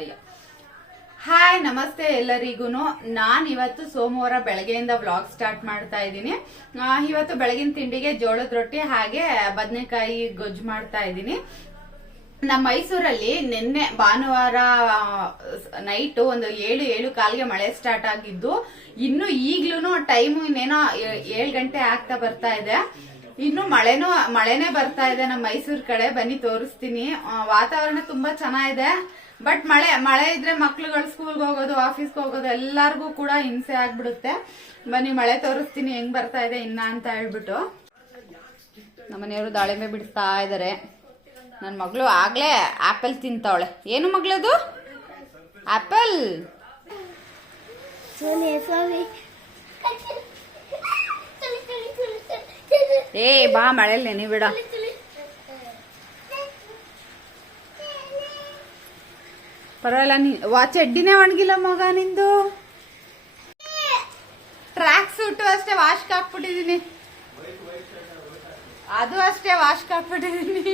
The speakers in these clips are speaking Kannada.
ಅಯ್ಯೋ ಹಾಯ್ ನಮಸ್ತೆ ಎಲ್ಲರಿಗೂ. ನಾನು ಇವತ್ತು ಸೋಮವಾರ ಬೆಳಗ್ಗೆಯಿಂದ ವ್ಲಾಗ್ ಸ್ಟಾರ್ಟ್ ಮಾಡ್ತಾ ಇದ್ದೀನಿ. ಇವತ್ತು ಬೆಳಗಿನ ತಿಂಡಿಗೆ ಜೋಳದ ರೊಟ್ಟಿ ಹಾಗೆ ಬದನೆಕಾಯಿ ಗೊಜ್ಜು ಮಾಡ್ತಾ ಇದ್ದೀನಿ. ನಮ್ಮ ಮೈಸೂರಲ್ಲಿ ನಿನ್ನೆ ಭಾನುವಾರ ನೈಟ್ ಒಂದು 7-7:15ಗೆ ಮಳೆ ಸ್ಟಾರ್ಟ್ ಆಗಿದ್ದು, ಇನ್ನು ಈಗ್ಲೂ ಟೈಮು ಇನ್ನೇನೋ 7 ಗಂಟೆ ಆಗ್ತಾ ಬರ್ತಾ ಇದೆ. ಇನ್ನು ಮಳೆನೇ ಬರ್ತಾ ಇದೆ ನಮ್ಮ ಮೈಸೂರ್ ಕಡೆ. ಬನ್ನಿ ತೋರಿಸ್ತೀನಿ. ವಾತಾವರಣ ತುಂಬಾ ಚೆನ್ನಾಗಿದೆ. ಬಟ್ ಮಳೆ ಇದ್ರೆ ಮಕ್ಳುಗಳು ಸ್ಕೂಲ್ಗೆ ಹೋಗೋದು, ಆಫೀಸ್ಗೆ ಹೋಗೋದು ಎಲ್ಲಾರ್ಗು ಕೂಡ ಹಿಂಸೆ ಆಗ್ಬಿಡುತ್ತೆ. ಬನ್ನಿ ಮಳೆ ತೋರಿಸ್ತೀನಿ ಹೆಂಗ್ ಬರ್ತಾ ಇದೆ ಇನ್ನ ಅಂತ ಹೇಳ್ಬಿಟ್ಟು. ನಮ್ಮನೆಯವರು ದಾಳಿಂಬೆ ಬಿಡ್ತಾ ಇದಾರೆ. ನನ್ನ ಮಗಳು ಆಗ್ಲೇ ಆಪಲ್ ತಿಂತಾವಳೆ. ಏನು ಮಗಳದು? ಆಪಲ್. ಏ ಬಾ ಮಳೆಯಲ್ಲಿ ನೆನಿ ಬಿಡ. ಪರವಾಗಿಲ್ಲ. ಚಡ್ಡಿನೇ ಒಣಗಿಲ್ಲ ಮಗ ನಿಂದು. ಟ್ರ್ಯಾಕ್ ಸೂಟು ಅಷ್ಟೇ ವಾಶ್ಗೆ ಹಾಕ್ಬಿಟ್ಟಿದೀನಿ. ಅದು ಅಷ್ಟೇ ವಾಶ್ಗೆ ಹಾಕ್ಬಿಟ್ಟಿದೀನಿ.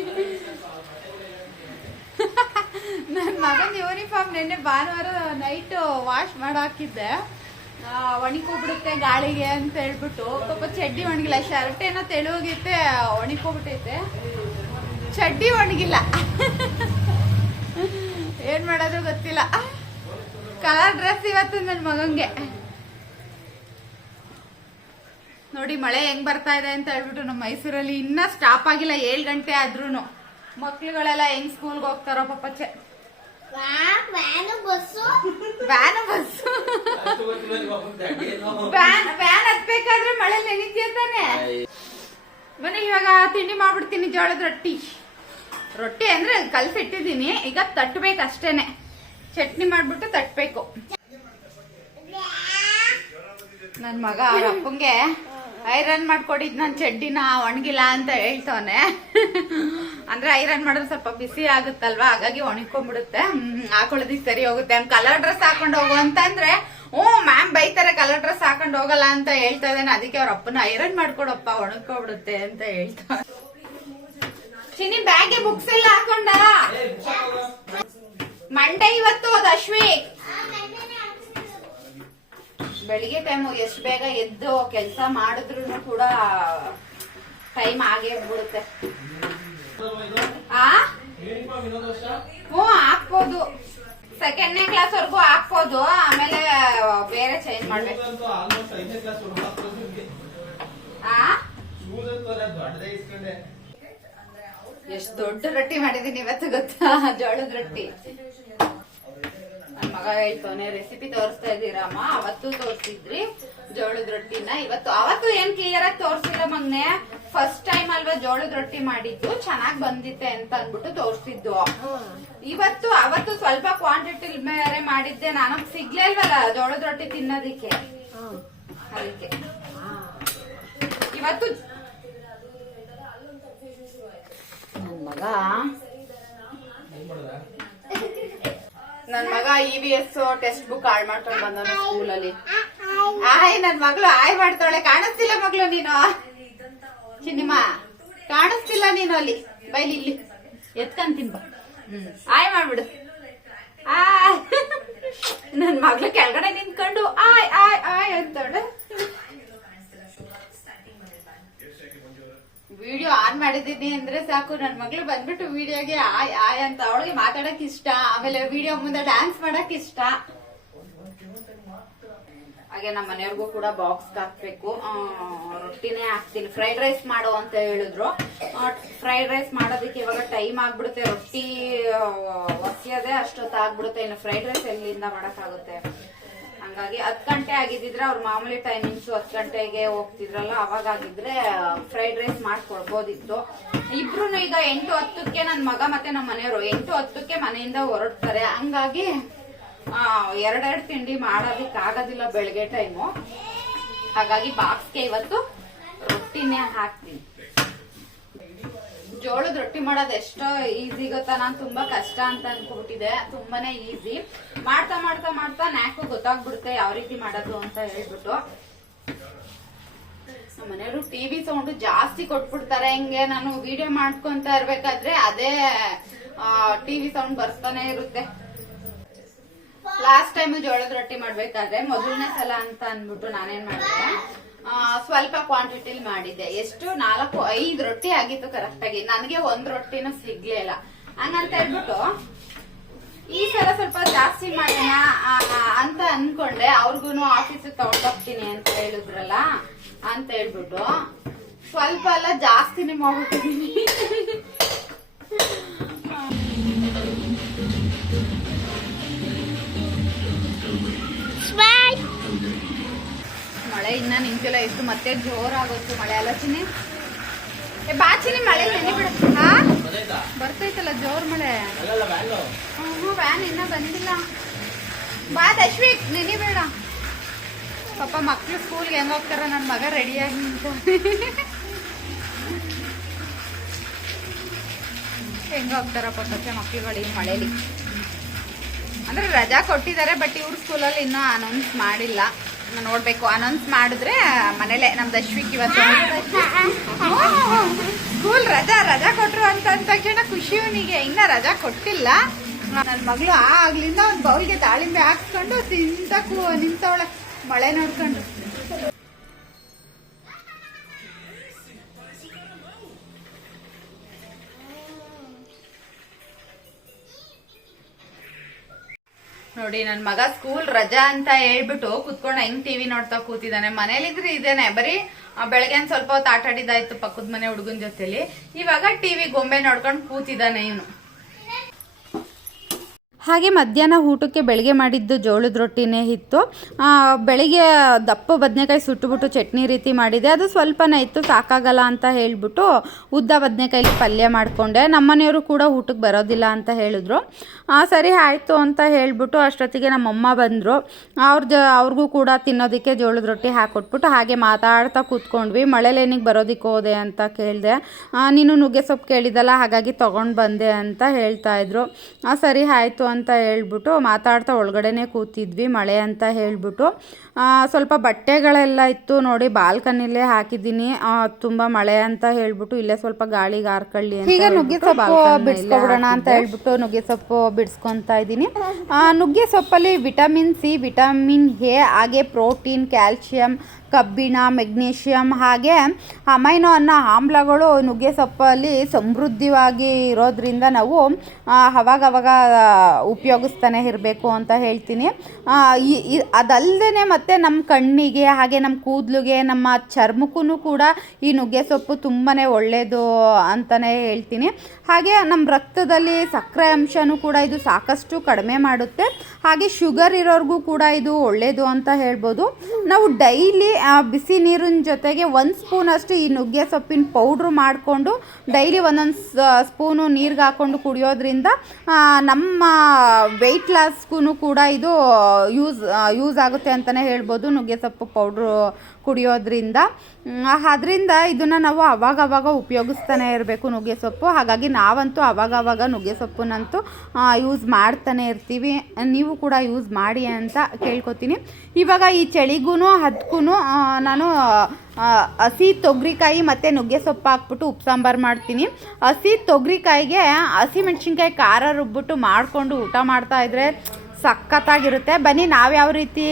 ನನ್ನ ಮಗನ ಯೂನಿಫಾರ್ಮ್ ನಿನ್ನೆ ಭಾನುವಾರ ನೈಟ್ ವಾಶ್ ಮಾಡಾಕಿದ್ದೆ. ಒಣಕೋಗ್ಬಿಡುತ್ತೆ ಗಾಳಿಗೆ ಅಂತ ಹೇಳ್ಬಿಟ್ಟು. ಪಾಪ ಚಡ್ಡಿ ಒಣಗಿಲ್ಲ. ಶರ್ಟ್ ಏನೋ ತೆಳುವಾಗೈತೆ, ಒಣಕೋಗ್ಬಿಟ್ಟೈತೆ. ಚಡ್ಡಿ ಒಣಗಿಲ್ಲ. ಏನ್ ಮಾಡೋದು ಗೊತ್ತಿಲ್ಲ. ಕಲರ್ ಡ್ರೆಸ್ ಇವತ್ತು ನನ್ನ ಮಗಂಗೆ. ನೋಡಿ ಮಳೆ ಹೆಂಗ್ ಬರ್ತಾ ಇದೆ ಅಂತ ಹೇಳ್ಬಿಟ್ಟು. ನಮ್ಮ ಮೈಸೂರಲ್ಲಿ ಇನ್ನ ಸ್ಟಾಪ್ ಆಗಿಲ್ಲ. 7 ಗಂಟೆ ಆದ್ರೂನು ಮಕ್ಳುಗಳೆಲ್ಲ ಹೆಂಗ್ ಸ್ಕೂಲ್ಗೆ ಹೋಗ್ತಾರೋ ಪಾಪ. ವ್ಯಾನ್ ಹತ್ಬೇಕಾದ್ರೆ ಮಳೆ ನೆನಿತೀಯ ತಾನೆ. ಬನ್ನಿ ಇವಾಗ ತಿಂಡಿ ಮಾಡ್ಬಿಡ್ತೀನಿ. ಜೋಳದ ರೊಟ್ಟಿ ಅಂದ್ರೆ ಕಲ್ಸಿಟ್ಟಿದ್ದೀನಿ. ಈಗ ತಟ್ಟಬೇಕು ಅಷ್ಟೇನೆ. ಚಟ್ನಿ ಮಾಡ್ಬಿಟ್ಟು ತಟ್ಟಬೇಕು. ನನ್ ಮಗ ಅವ್ರ ಅಪ್ಪಂಗೆ ಐರನ್ ಮಾಡ್ಕೊಡಿದ್ ನನ್ ಚಡ್ಡಿನ ಒಣಗಿಲ್ಲ ಅಂತ ಹೇಳ್ತವನೆ. ಅಂದ್ರೆ ಐರನ್ ಮಾಡಿದ್ರೆ ಸ್ವಲ್ಪ ಬಿಸಿ ಆಗುತ್ತಲ್ವಾ, ಹಾಗಾಗಿ ಒಣಕೊಂಡ್ಬಿಡುತ್ತೆ. ಹಾಕೊಳ್ಳೋದಿಕ್ ಸರಿ ಹೋಗುತ್ತೆ. ಕಲರ್ ಡ್ರೆಸ್ ಹಾಕೊಂಡು ಹೋಗು ಅಂತಂದ್ರೆ ಮ್ಯಾಮ್ ಬೈತಾರೆ, ಕಲರ್ ಡ್ರೆಸ್ ಹಾಕೊಂಡು ಹೋಗಲ್ಲ ಅಂತ ಹೇಳ್ತಾ ಇದ್ದೇನೆ. ಅದಕ್ಕೆ ಅವ್ರ ಅಪ್ಪನ ಐರನ್ ಮಾಡ್ಕೊಡಪ್ಪ, ಒಣಕೊಂಡ್ಬಿಡುತ್ತೆ ಅಂತ ಹೇಳ್ತಾ. ಚಿನ್ನಿ ಬ್ಯಾಗ್ಗೆ ಬುಕ್ಸ್ ಎಲ್ಲ ಹಾಕೊಂಡ. ಮಂಡೇ ಇವತ್ತು ಅಶ್ವಿ. ಬೆಳಿಗ್ಗೆ ಟೈಮು ಎಷ್ಟು ಬೇಗ ಎದ್ದು ಕೆಲಸ ಮಾಡಿದ್ರು ಕೂಡ ಟೈಮ್ ಆಗೇ ಬಿಡುತ್ತೆ. ಹಾಕ್ಬೋದು. 2ನೇ ಕ್ಲಾಸ್ ವರ್ಗು ಹಾಕ್ಬೋದು. ಆಮೇಲೆ ಬೇರೆ ಚೇಂಜ್ ಮಾಡ್ಬೇಕು. ಎಷ್ಟು ದೊಡ್ಡ ರೊಟ್ಟಿ ಮಾಡಿದೀನಿ ಇವತ್ತು ಗೊತ್ತಾ? ಜೋಳದ ರೊಟ್ಟಿ. ನನ್ ಮಗ ಹೇಳ್ತವನೆ ರೆಸಿಪಿ ತೋರಿಸ್ತಾ ಇದ್ದೀರಮ್ಮ. ಅವತ್ತು ತೋರಿಸಿದ್ರಿ ಜೋಳದ ರೊಟ್ಟಿನ. ಅವತ್ತು ಏನ್ ಕ್ಲಿಯರ್ ಆಗಿ ತೋರಿಸಿಲ್ಲ ಮಗ್ನೆ. ಫಸ್ಟ್ ಟೈಮ್ ಅಲ್ವಾ ಜೋಳದ ರೊಟ್ಟಿ ಮಾಡಿದ್ದು, ಚೆನ್ನಾಗ್ ಬಂದಿತ್ತೆ ಅಂತ ಅಂದ್ಬಿಟ್ಟು ತೋರಿಸಿದ್ದು. ಅವತ್ತು ಸ್ವಲ್ಪ ಕ್ವಾಂಟಿಟಿ ಬೇರೆ ಮಾಡಿದ್ದೆ. ನಾನು ಸಿಗ್ಲೇ ಇಲ್ವಲ್ಲ ಜೋಳದ ರೊಟ್ಟಿ ತಿನ್ನೋದಿಕ್ಕೆ. ಅದಕ್ಕೆ ಇವತ್ತು ನನ್ ಮಗ EVS ಟೆಕ್ಸ್ಟ್ ಬುಕ್ ಹಾಳು ಮಾಡ್ಕೊಂಡು ಬಂದವನು ಸ್ಕೂಲಲ್ಲಿ. ನನ್ ಮಗಳು ಆಯ್ ಮಾಡ್ತಾಳೆ. ಕಾಣಿಸ್ತಿಲ್ಲ ಮಗಳು ನೀನು. ಚಿನ್ನಿಮ್ಮ ಕಾಣಿಸ್ತಿಲ್ಲ ನೀನು ಅಲ್ಲಿ. ಬೈಲಿ ಇಲ್ಲಿ ಎತ್ಕಂತೀನಿ ಬಾ. ಆಯ್ ಮಾಡ್ಬಿಡು. ನನ್ ಮಗಳು ಕೆಳಗಡೆ ನಿಂತ್ಕೊಂಡು ಆಯ್ ಆಯ್ ಆಯ್ ಅಂತಾಳೆ. ವಿಡಿಯೋ ಆನ್ ಮಾಡಿದೀನಿ ಅಂದ್ರೆ ಸಾಕು, ನನ್ ಮಗಳು ಬಂದ್ಬಿಟ್ಟು ವಿಡಿಯೋಗೆ ಆಯ್ ಆಯ್ ಅಂತ. ಅವಳಿಗೆ ಮಾತಾಡಕ್ ಇಷ್ಟ, ಆಮೇಲೆ ವಿಡಿಯೋ ಮುಂದೆ ಡ್ಯಾನ್ಸ್ ಮಾಡಕ್ ಇಷ್ಟ. ಹಾಗೆ ನಮ್ಮ ಮನೆಯವ್ರಿಗೂ ಕೂಡ ಬಾಕ್ಸ್ ಹಾಕ್ಬೇಕು. ರೊಟ್ಟಿನೇ ಹಾಕ್ತೀನಿ. ಫ್ರೈಡ್ ರೈಸ್ ಮಾಡು ಅಂತ ಹೇಳಿದ್ರು. ಫ್ರೈಡ್ ರೈಸ್ ಮಾಡೋದಕ್ಕೆ ಇವಾಗ ಟೈಮ್ ಆಗ್ಬಿಡುತ್ತೆ. ರೊಟ್ಟಿ ಒಸಿಯೋದೇ ಅಷ್ಟೊತ್ತು ಆಗ್ಬಿಡುತ್ತೆ. ಇನ್ನು ಫ್ರೈಡ್ ರೈಸ್ ಎಲ್ಲಿಂದ ಮಾಡಕ್ಕಾಗುತ್ತೆ. ಹಂಗಾಗಿ 10 ಗಂಟೆ ಆಗಿದ್ರೆ ಅವ್ರ ಮಾಮೂಲಿ ಟೈಮಿಂಗ್ಸ್ 10 ಗಂಟೆಗೆ ಹೋಗ್ತಿದ್ರಲ್ಲ, ಅವಾಗ ಆಗಿದ್ರೆ ಫ್ರೈಡ್ ರೈಸ್ ಮಾಡ್ಕೊಡ್ಬೋದಿತ್ತು. ಇಬ್ರು ಈಗ 8-10ಕ್ಕೆ ನನ್ ಮಗ ಮತ್ತೆ ನಮ್ಮ ಮನೆಯವರು 8-10ಕ್ಕೆ ಮನೆಯಿಂದ ಹೊರಡ್ತಾರೆ. ಹಂಗಾಗಿ 2 ತಿಂಡಿ ಮಾಡೋದಿಕ್ ಆಗೋದಿಲ್ಲ ಬೆಳಗ್ಗೆ ಟೈಮು. ಹಾಗಾಗಿ ಬಾಕ್ಸ್ಗೆ ಇವತ್ತು ರೊಟ್ಟಿನೇ ಹಾಕ್ತೀನಿ. ಜೋಳದ ರೊಟ್ಟಿ ಮಾಡೋದು ಎಷ್ಟೋ ಈಸಿ ಗೊತ್ತಾ? ನಾನ್ ತುಂಬಾ ಕಷ್ಟ ಅಂತ ಅನ್ಕೊಬಿಟ್ಟಿದೆ. ತುಂಬಾನೇ ಈಸಿ. ಮಾಡ್ತಾ ಮಾಡ್ತಾ ಮಾಡ್ತಾ ನ್ಯಾಕು ಗೊತ್ತಾಗ್ಬಿಡುತ್ತೆ ಯಾವ ರೀತಿ ಮಾಡೋದು ಅಂತ ಹೇಳ್ಬಿಟ್ಟು. ನಮ್ಮ ಮನೆಯವರು ಟಿವಿ ಸೌಂಡ್ ಜಾಸ್ತಿ ಕೊಟ್ಬಿಡ್ತಾರೆ. ಹಿಂಗೆ ನಾನು ವಿಡಿಯೋ ಮಾಡ್ಕೊಂತ ಇರ್ಬೇಕಾದ್ರೆ ಅದೇ ಟಿವಿ ಸೌಂಡ್ ಬರ್ತಾನೆ ಇರುತ್ತೆ. ಲಾಸ್ಟ್ ಟೈಮ್ ಜೋಳದ ರೊಟ್ಟಿ ಮಾಡ್ಬೇಕಾದ್ರೆ ಮೊದಲನೇ ಸಲ ಅಂತ ಅನ್ಬಿಟ್ಟು ನಾನೇನ್ ಮಾಡಿದೆ, ಸ್ವಲ್ಪ ಕ್ವಾಂಟಿಟಿಲಿ ಮಾಡಿದ್ದೆ. ಎಷ್ಟು 4-5 ರೊಟ್ಟಿ ಆಗಿತ್ತು ಕರೆಕ್ಟ್ ಆಗಿ. ನನಗೆ 1 ರೊಟ್ಟಿನೂ ಸಿಗ್ಲಿಲ್ಲ. ಹಂಗಂತ ಹೇಳ್ಬಿಟ್ಟು ಈ ಸಲ ಸ್ವಲ್ಪ ಜಾಸ್ತಿ ಮಾಡೋಣ ಅಂತ ಅನ್ಕೊಂಡೆ. ಅವ್ರಿಗೂ ಆಫೀಸಿಗೆ ತಗೊಂಡೋಗ್ತೀನಿ ಅಂತ ಹೇಳಿದ್ರಲ್ಲ ಅಂತ ಹೇಳ್ಬಿಟ್ಟು ಸ್ವಲ್ಪ ಎಲ್ಲ ಜಾಸ್ತಿನೇ ಮಾಡ್ಬಿಟ್ಟಿದೀನಿ. ಮಳೆ ಇನ್ನ ನಿಂತಿಲ್ಲ, ಎಷ್ಟು ಮತ್ತೆ ಜೋರಾಗೋಯ್ತು ಮಳೆ ಅಲ್ಲ ಚಿನಿ. ಬಾಚಿನಿ ಮಳೆ ನೆನೆಬಿಡ. ಹಾ ಬರ್ತೈತಲ್ಲ ಜೋರ್ ಮಳೆ. ವ್ಯಾನ್ ಇನ್ನ ಬಂದಿಲ್ಲ. ಬಾ ದಶ್ವಿಕ್ ನೆನಿಬೇಡ. ಪಾಪ ಮಕ್ಳು ಸ್ಕೂಲ್ಗೆ ಹೆಂಗ ಹೋಗ್ತಾರ, ನನ್ನ ಮಗ ರೆಡಿಯಾಗಿ ಹೆಂಗ ಹೋಗ್ತಾರ ಪಾಪಕ್ಕೆ ಮಕ್ಳುಗಳು ಈ ಮಳೇಲಿ. ಅಂದ್ರೆ ರಜಾ ಕೊಟ್ಟಿದ್ದಾರೆ, ಬಟ್ ಇವ್ರ ಸ್ಕೂಲಲ್ಲಿ ಇನ್ನೂ ಅನೌನ್ಸ್ ಮಾಡಿಲ್ಲ. ನೋಡ್ಬೇಕು, ಅನೌನ್ಸ್ ಮಾಡಿದ್ರೆ ಮನೇಲೆ. ನಮ್ ದಶ್ವಿಕ್ ಇವತ್ತು ಸ್ಕೂಲ್ ರಜಾ ಕೊಟ್ರು ಅಂತ ಅಂದ ತಕ್ಷಣ ಖುಷಿ ಇವನಿಗೆ. ಇನ್ನ ರಜಾ ಕೊಟ್ಟಿಲ್ಲ. ನನ್ನ ಮಗಳು ಆಗ್ಲಿಂದ ಒಂದ್ ಬೌಲ್ಗೆ ದಾಳಿಂಬೆ ಹಾಕ್ಸ್ಕೊಂಡು ನಿಂತವಳೆ ಮಳೆ ನೋಡ್ಕೊಂಡು. ನೋಡಿ ನನ್ನ ಮಗ ಸ್ಕೂಲ್ ರಜಾ ಅಂತ ಹೇಳ್ಬಿಟ್ಟು ಕುತ್ಕೊಂಡು ಹೆಂಗ್ ಟಿವಿ ನೋಡ್ತಾ ಕೂತಿದ್ದಾನೆ. ಮನೇಲಿದ್ರೆ ಇದೇನೆ ಬರೀ ಬೆಳಗ್ಗೆ ಸ್ವಲ್ಪ ಹೊತ್ತು ಆಟ ಆಡಿದಾಯ್ತು ಪಕ್ಕದ ಮನೆ ಹುಡುಗನ ಜೊತೆಲಿ. ಇವಾಗ ಟಿವಿ ಗೊಂಬೆ ನೋಡ್ಕೊಂಡು ಕೂತಿದ್ದಾನೆ ಇವನು. ಹಾಗೆ ಮಧ್ಯಾಹ್ನ ಊಟಕ್ಕೆ ಬೆಳಗ್ಗೆ ಮಾಡಿದ್ದು ಜೋಳದ ರೊಟ್ಟಿನೇ ಇತ್ತು. ಬೆಳಿಗ್ಗೆ ದಪ್ಪ ಬದನೆಕಾಯಿ ಸುಟ್ಟುಬಿಟ್ಟು ಚಟ್ನಿ ರೀತಿ ಮಾಡಿದೆ. ಅದು ಸ್ವಲ್ಪನೇ ಇತ್ತು, ಸಾಕಾಗಲ್ಲ ಅಂತ ಹೇಳ್ಬಿಟ್ಟು ಉದ್ದ ಬದನೆಕಾಯಲ್ಲಿ ಪಲ್ಯ ಮಾಡಿಕೊಂಡೆ. ನಮ್ಮನೆಯವರು ಕೂಡ ಊಟಕ್ಕೆ ಬರೋದಿಲ್ಲ ಅಂತ ಹೇಳಿದ್ರು. ಸರಿ ಆಯಿತು ಅಂತ ಹೇಳ್ಬಿಟ್ಟು ಅಷ್ಟೊತ್ತಿಗೆ ನಮ್ಮಮ್ಮ ಬಂದರು. ಅವ್ರಿಗೂ ಕೂಡ ತಿನ್ನೋದಕ್ಕೆ ಜೋಳದ ರೊಟ್ಟಿ ಹಾಕ್ಕೊಟ್ಬಿಟ್ಟು ಹಾಗೆ ಮಾತಾಡ್ತಾ ಕೂತ್ಕೊಂಡ್ವಿ. ಮಳೆಲೇನಿಗೆ ಬರೋದಕ್ಕೆ ಹೋದೆ ಅಂತ ಕೇಳಿದೆ. ನೀನು ನುಗ್ಗೆ ಸೊಪ್ಪು ಕೇಳಿದಲ್ಲ, ಹಾಗಾಗಿ ತೊಗೊಂಡು ಬಂದೆ ಅಂತ ಹೇಳ್ತಾಯಿದ್ರು. ಸರಿ ಆಯಿತು ಅಂತ ಹೇಳ್ಬಿಟ್ಟು ಮಾತಾಡ್ತಾ ಒಳಗಡೆನೆ ಕೂತಿದ್ವಿ. ಮಳೆ ಅಂತ ಹೇಳ್ಬಿಟ್ಟು ಸ್ವಲ್ಪ ಬಟ್ಟೆಗಳೆಲ್ಲ ಇತ್ತು ನೋಡಿ, ಬಾಲ್ಕನಿಲೇ ಹಾಕಿದ್ದೀನಿ. ತುಂಬ ಮಳೆ ಅಂತ ಹೇಳ್ಬಿಟ್ಟು ಇಲ್ಲೇ ಸ್ವಲ್ಪ ಗಾಳಿಗೆ ಹಾರ್ಕೊಳ್ಳಿ ಅಂತ. ಈಗ ನುಗ್ಗೆ ಸೊಪ್ಪು ಬಿಡಿಸ್ಕೊಬಿಡೋಣ ಅಂತ ಹೇಳ್ಬಿಟ್ಟು ನುಗ್ಗೆ ಸೊಪ್ಪು ಬಿಡಿಸ್ಕೊತಾ ಇದ್ದೀನಿ. ನುಗ್ಗೆ ಸೊಪ್ಪಲ್ಲಿ ವಿಟಮಿನ್ ಸಿ, ವಿಟಮಿನ್ ಎ, ಹಾಗೆ ಪ್ರೋಟೀನ್, ಕ್ಯಾಲ್ಶಿಯಂ, ಕಬ್ಬಿಣ, ಮೆಗ್ನೀಷಿಯಮ್ ಹಾಗೆ ಅಮೈನೋ ಅನ್ನೋ ಆಮ್ಲಗಳು ನುಗ್ಗೆ ಸೊಪ್ಪಲ್ಲಿ ಸಮೃದ್ಧವಾಗಿ ಇರೋದ್ರಿಂದ ನಾವು ಅವಾಗವಾಗ ಉಪಯೋಗಿಸ್ತಾನೆ ಇರಬೇಕು ಅಂತ ಹೇಳ್ತೀನಿ. ಅದಲ್ಲದೆ ಮತ್ತು ನಮ್ಮ ಕಣ್ಣಿಗೆ ಹಾಗೆ ನಮ್ಮ ಕೂದಲಿಗೆ ನಮ್ಮ ಚರ್ಮಕ್ಕೂ ಕೂಡ ಈ ನುಗ್ಗೆ ಸೊಪ್ಪು ತುಂಬಾ ಒಳ್ಳೆಯದು ಅಂತಲೇ ಹೇಳ್ತೀನಿ. ಹಾಗೆ ನಮ್ಮ ರಕ್ತದಲ್ಲಿ ಸಕ್ಕರೆ ಅಂಶನೂ ಕೂಡ ಇದು ಸಾಕಷ್ಟು ಕಡಿಮೆ ಮಾಡುತ್ತೆ. ಹಾಗೆ ಶುಗರ್ ಇರೋರಿಗೂ ಕೂಡ ಇದು ಒಳ್ಳೆಯದು ಅಂತ ಹೇಳ್ಬೋದು. ನಾವು ಡೈಲಿ ಬಿಸಿ ನೀರಿನ ಜೊತೆಗೆ 1 ಸ್ಪೂನಷ್ಟು ಈ ನುಗ್ಗೆ ಸೊಪ್ಪಿನ ಪೌಡ್ರು ಮಾಡಿಕೊಂಡು ಡೈಲಿ ಒಂದೊಂದು ಸ್ಪೂನು ನೀರಿಗೆ ಹಾಕ್ಕೊಂಡು ಕುಡಿಯೋದ್ರಿಂದ ನಮ್ಮ ವೆಯ್ಟ್ ಲಾಸ್ಗೂ ಕೂಡ ಇದು ಯೂಸ್ ಆಗುತ್ತೆ ಅಂತಲೇ ಹೇಳ್ಬೋದು. ನುಗ್ಗೆ ಸೊಪ್ಪು ಪೌಡ್ರು ಕುಡಿಯೋದ್ರಿಂದ ಅದರಿಂದ ಇದನ್ನು ನಾವು ಅವಾಗವಾಗ ಉಪಯೋಗಿಸ್ತಾನೆ ಇರಬೇಕು ನುಗ್ಗೆ ಸೊಪ್ಪು. ಹಾಗಾಗಿ ನಾವಂತೂ ಅವಾಗವಾಗ ನುಗ್ಗೆ ಸೊಪ್ಪನ್ನಂತೂ ಯೂಸ್ ಮಾಡ್ತಾನೆ ಇರ್ತೀವಿ. ನೀವು ಕೂಡ ಯೂಸ್ ಮಾಡಿ ಅಂತ ಕೇಳ್ಕೊತೀನಿ. ಇವಾಗ ಈ ಚಳಿಗೂ ಅದಕ್ಕೂ ನಾನು ಹಸಿ ತೊಗರಿಕಾಯಿ ಮತ್ತು ನುಗ್ಗೆ ಸೊಪ್ಪು ಹಾಕ್ಬಿಟ್ಟು ಉಪ್ಸಾಂಬಾರು ಮಾಡ್ತೀನಿ. ಹಸಿ ತೊಗರಿಕಾಯಿಗೆ ಹಸಿ ಮೆಣಸಿನ್ಕಾಯಿ ಖಾರ ರುಬ್ಬಿಟ್ಟು ಮಾಡಿಕೊಂಡು ಊಟ ಮಾಡ್ತಾಯಿದ್ರೆ ಸಖತ್ತಾಗಿರುತ್ತೆ. ಬನ್ನಿ ನಾವು ಯಾವ ರೀತಿ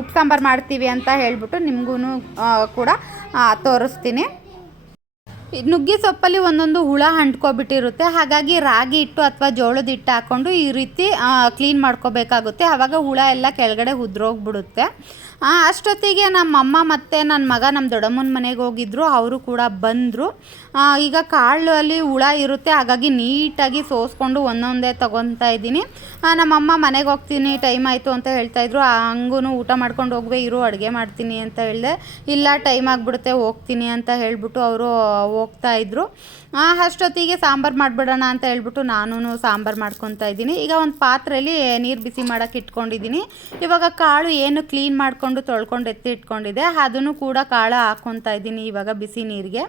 ಉಪ್ಸಾಂಬಾರು ಮಾಡ್ತೀವಿ ಅಂತ ಹೇಳ್ಬಿಟ್ಟು ನಿಮಗೂ ಕೂಡ ತೋರಿಸ್ತೀನಿ. ನುಗ್ಗೆ ಸೊಪ್ಪಲ್ಲಿ ಒಂದೊಂದು ಹುಳ ಅಂಟ್ಕೊಬಿಟ್ಟಿರುತ್ತೆ. ಹಾಗಾಗಿ ರಾಗಿ ಹಿಟ್ಟು ಅಥವಾ ಜೋಳದ ಹಿಟ್ಟು ಹಾಕ್ಕೊಂಡು ಈ ರೀತಿ ಕ್ಲೀನ್ ಮಾಡ್ಕೋಬೇಕಾಗುತ್ತೆ. ಆವಾಗ ಹುಳ ಎಲ್ಲ ಕೆಳಗಡೆ ಉದ್ರೋಗ್ಬಿಡುತ್ತೆ. ಅಷ್ಟೊತ್ತಿಗೆ ನಮ್ಮಮ್ಮ ಮತ್ತು ನನ್ನ ಮಗ ನಮ್ಮ ದೊಡ್ಡಮ್ಮನ ಮನೆಗೆ ಹೋಗಿದ್ರು. ಅವರು ಕೂಡ ಬಂದರು. ಈಗ ಕಾಳಲ್ಲಿ ಹುಳ ಇರುತ್ತೆ, ಹಾಗಾಗಿ ನೀಟಾಗಿ ಸೋಸ್ಕೊಂಡು ಒಂದೊಂದೇ ತೊಗೊತಾ ಇದ್ದೀನಿ. ನಮ್ಮಮ್ಮ ಮನೆಗೆ ಹೋಗ್ತೀನಿ ಟೈಮ್ ಆಯಿತು ಅಂತ ಹೇಳ್ತಾಯಿದ್ರು. ಹಂಗೂ ಊಟ ಮಾಡ್ಕೊಂಡು ಹೋಗ್ಬೇ ಇರು, ಅಡುಗೆ ಮಾಡ್ತೀನಿ ಅಂತ ಹೇಳಿದೆ. ಇಲ್ಲ ಟೈಮ್ ಆಗಿಬಿಡುತ್ತೆ ಹೋಗ್ತೀನಿ ಅಂತ ಹೇಳ್ಬಿಟ್ಟು ಅವರು ಹೋಗ್ತಾಯಿದ್ರು. ಅಷ್ಟೊತ್ತಿಗೆ ಸಾಂಬಾರು ಮಾಡಿಬಿಡೋಣ ಅಂತ ಹೇಳ್ಬಿಟ್ಟು ನಾನು ಸಾಂಬಾರು ಮಾಡ್ಕೊತಾ ಇದ್ದೀನಿ. ಈಗ ಒಂದು ಪಾತ್ರೆಯಲ್ಲಿ ನೀರು ಬಿಸಿ ಮಾಡೋಕ್ಕೆ ಇಟ್ಕೊಂಡಿದ್ದೀನಿ. ಇವಾಗ ಕಾಳು ಏನು ಕ್ಲೀನ್ ಮಾಡಿಕೊಂಡು ತೊಳ್ಕೊಂಡು ಎತ್ತಿ ಇಟ್ಕೊಂಡಿದ್ದೆ ಅದನ್ನು ಕೂಡ ಕಾಳು ಹಾಕ್ಕೊತಾ ಇದ್ದೀನಿ ಇವಾಗ ಬಿಸಿ ನೀರಿಗೆ.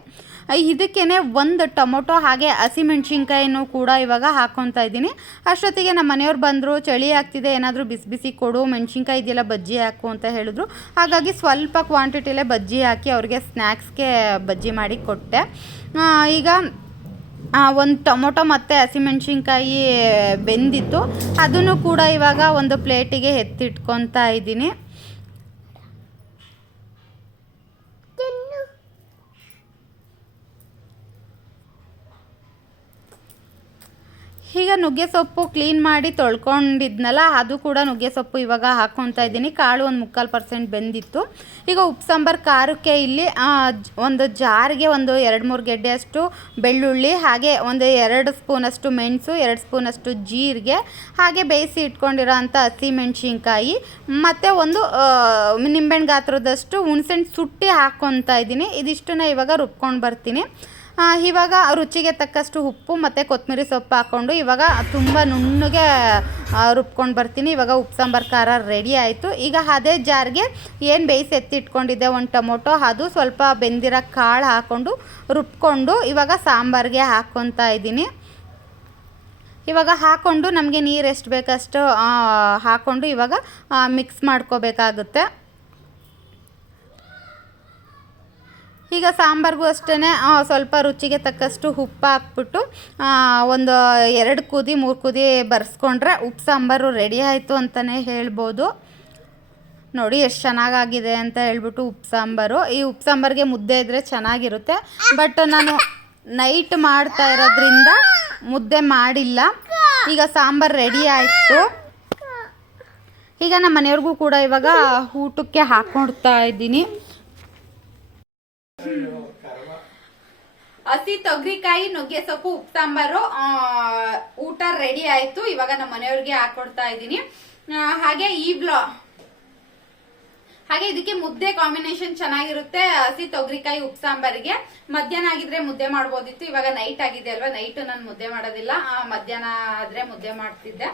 ಇದಕ್ಕೇ ಒಂದು ಟೊಮೊಟೊ ಹಾಗೆ ಹಸಿಮೆಣ್ಸಿನ್ಕಾಯಿನೂ ಕೂಡ ಇವಾಗ ಹಾಕ್ಕೊತಾ ಇದ್ದೀನಿ. ಅಷ್ಟೊತ್ತಿಗೆ ನಮ್ಮ ಮನೆಯವ್ರು ಬಂದರು. ಚಳಿ ಆಗ್ತಿದೆ, ಏನಾದರೂ ಬಿಸಿ ಬಿಸಿ ಕೊಡು, ಮೆಣಸಿನ್ಕಾಯಿ ಇದೆಯಲ್ಲ ಬಜ್ಜಿ ಹಾಕು ಅಂತ ಹೇಳಿದ್ರು. ಹಾಗಾಗಿ ಸ್ವಲ್ಪ ಕ್ವಾಂಟಿಟಿಲೇ ಬಜ್ಜಿ ಹಾಕಿ ಅವ್ರಿಗೆ ಸ್ನ್ಯಾಕ್ಸ್ಗೆ ಬಜ್ಜಿ ಮಾಡಿ ಕೊಟ್ಟೆ. ಈಗ ಒಂದು ಟೊಮೊಟೊ ಮತ್ತು ಹಸಿಮೆಣ್ಸಿನ್ಕಾಯಿ ಬೆಂದಿತ್ತು, ಅದನ್ನು ಕೂಡ ಇವಾಗ ಒಂದು ಪ್ಲೇಟಿಗೆ ಎತ್ತಿಟ್ಕೊತಾ ಇದ್ದೀನಿ. ಈಗ ನುಗ್ಗೆ ಸೊಪ್ಪು ಕ್ಲೀನ್ ಮಾಡಿ ತೊಳ್ಕೊಂಡಿದ್ನಲ್ಲ, ಅದು ಕೂಡ ನುಗ್ಗೆ ಸೊಪ್ಪು ಇವಾಗ ಹಾಕ್ಕೊತಾ ಇದ್ದೀನಿ. ಕಾಳು ಒಂದು 3/4% ಬೆಂದಿತ್ತು. ಈಗ ಉಪ್ಪು ಸಾಂಬಾರು ಖಾರಕ್ಕೆ ಇಲ್ಲಿ ಒಂದು ಜಾರಿಗೆ ಒಂದು 2-3 ಗೆಡ್ಡೆಯಷ್ಟು ಬೆಳ್ಳುಳ್ಳಿ, ಹಾಗೆ ಒಂದು 2 ಸ್ಪೂನಷ್ಟು ಮೆಣಸು, 2 ಸ್ಪೂನಷ್ಟು ಜೀರಿಗೆ, ಹಾಗೆ ಬೇಯಿಸಿ ಇಟ್ಕೊಂಡಿರೋ ಅಂಥ ಹಸಿಮೆಣ್ಸಿನ್ಕಾಯಿ ಮತ್ತು ಒಂದು ನಿಂಬೆಹಣ್ಣು ಗಾತ್ರದಷ್ಟು ಹುಣಸೆಹಣ್ಣು ಸುಟ್ಟಿ ಹಾಕ್ಕೊತಾ ಇದ್ದೀನಿ. ಇದಿಷ್ಟನ್ನ ಇವಾಗ ರುಬ್ಕೊಂಡು ಬರ್ತೀನಿ. ಇವಾಗ ರುಚಿಗೆ ತಕ್ಕಷ್ಟು ಉಪ್ಪು ಮತ್ತು ಕೊತ್ತಂಬರಿ ಸೊಪ್ಪು ಹಾಕ್ಕೊಂಡು ಇವಾಗ ತುಂಬ ನುಣ್ಣಗೆ ರುಬ್ಕೊಂಡು ಬರ್ತೀನಿ. ಇವಾಗ ಉಪ್ಪು ಸಾಂಬಾರು ಖಾರ ರೆಡಿ ಆಯಿತು. ಈಗ ಅದೇ ಜಾರ್ಗೆ ಏನು ಬೇಯಿಸಿ ಎತ್ತಿಟ್ಕೊಂಡಿದ್ದೆ ಒಂದು ಟೊಮೊಟೊ, ಅದು ಸ್ವಲ್ಪ ಬೆಂದಿರೋ ಕಾಳು ಹಾಕ್ಕೊಂಡು ರುಬ್ಕೊಂಡು ಇವಾಗ ಸಾಂಬಾರಿಗೆ ಹಾಕ್ಕೊತಾ ಇದ್ದೀನಿ. ಇವಾಗ ಹಾಕ್ಕೊಂಡು ನಮಗೆ ನೀರು ಎಷ್ಟು ಬೇಕಷ್ಟು ಹಾಕ್ಕೊಂಡು ಇವಾಗ ಮಿಕ್ಸ್ ಮಾಡ್ಕೋಬೇಕಾಗುತ್ತೆ. ಈಗ ಸಾಂಬಾರಿಗೂ ಅಷ್ಟೇ ಸ್ವಲ್ಪ ರುಚಿಗೆ ತಕ್ಕಷ್ಟು ಉಪ್ಪು ಹಾಕ್ಬಿಟ್ಟು ಒಂದು 2 ಕುದಿ 3 ಕುದಿ ಬರ್ಸ್ಕೊಂಡ್ರೆ ಉಪ್ಪು ಸಾಂಬಾರು ರೆಡಿ ಆಯಿತು ಅಂತಲೇ ಹೇಳ್ಬೋದು. ನೋಡಿ ಎಷ್ಟು ಚೆನ್ನಾಗಾಗಿದೆ ಅಂತ ಹೇಳ್ಬಿಟ್ಟು ಉಪ್ಪು ಸಾಂಬಾರು. ಈ ಉಪ್ಪು ಸಾಂಬಾರಿಗೆ ಮುದ್ದೆ ಇದ್ದರೆ ಚೆನ್ನಾಗಿರುತ್ತೆ, ಬಟ್ ನಾನು ನೈಟ್ ಮಾಡ್ತಾ ಇರೋದ್ರಿಂದ ಮುದ್ದೆ ಮಾಡಿಲ್ಲ. ಈಗ ಸಾಂಬಾರು ರೆಡಿ ಆಯಿತು. ಈಗ ನಮ್ಮ ಮನೆಯವ್ರಿಗೂ ಕೂಡ ಇವಾಗ ಊಟಕ್ಕೆ ಹಾಕ್ಕೊಡ್ತಾ ಇದ್ದೀನಿ. ಹಸಿ ತೊಗರಿಕಾಯಿ ನುಗ್ಗೆ ಸೊಪ್ಪು ಉಪ್ಪು ಸಾಂಬಾರು ಊಟ ರೆಡಿ ಆಯ್ತು. ಇವಾಗ ನಮ್ಮ ಮನೆಯವ್ರಿಗೆ ಹಾಕೊಡ್ತಾ ಇದ್ದೀನಿ. ಹಾಗೆ ಹಾಗೆ ಇದಕ್ಕೆ ಮುದ್ದೆ ಕಾಂಬಿನೇಷನ್ ಚೆನ್ನಾಗಿರುತ್ತೆ. ಹಸಿ ತೊಗರಿಕಾಯಿ ಉಪ್ಪು ಸಾಂಬಾರಿಗೆ ಮಧ್ಯಾಹ್ನ ಆಗಿದ್ರೆ ಮುದ್ದೆ ಮಾಡ್ಬೋದಿತ್ತು. ಇವಾಗ ನೈಟ್ ಆಗಿದೆ ಅಲ್ವಾ, ನೈಟ್ ನಾನು ಮುದ್ದೆ ಮಾಡೋದಿಲ್ಲ, ಮಧ್ಯಾಹ್ನ ಆದ್ರೆ ಮುದ್ದೆ ಮಾಡ್ತಿದ್ದೆ.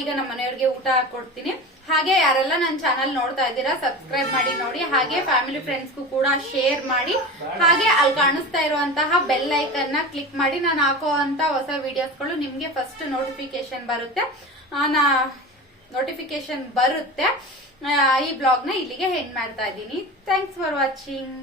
ಈಗ ನಮ್ಮ ಮನೆಯವ್ರಿಗೆ ಊಟ ಹಾಕೊಡ್ತೀನಿ. ಹಾಗೆ ಯಾರೆಲ್ಲ ನನ್ನ ಚಾನಲ್ ನೋಡ್ತಾ ಇದ್ದೀರಾ ಸಬ್ಸ್ಕ್ರೈಬ್ ಮಾಡಿ ನೋಡಿ, ಹಾಗೆ ಫ್ಯಾಮಿಲಿ ಫ್ರೆಂಡ್ಸ್ಗೂ ಕೂಡ ಶೇರ್ ಮಾಡಿ, ಹಾಗೆ ಅಲ್ಲಿ ಕಾಣಿಸ್ತಾ ಇರುವಂತಹ ಬೆಲ್ ಐಕನ್ ನ ಕ್ಲಿಕ್ ಮಾಡಿ. ನಾನು ಹಾಕುವಂತ ಹೊಸ ವಿಡಿಯೋಸ್ಗಳು ನಿಮ್ಗೆ ಫಸ್ಟ್ ನೋಟಿಫಿಕೇಶನ್ ಬರುತ್ತೆ. ಈ ಬ್ಲಾಗ್ ನ ಇಲ್ಲಿಗೆ ಎಂಡ್ ಮಾಡ್ತಾ ಇದ್ದೀನಿ. Thanks for watching.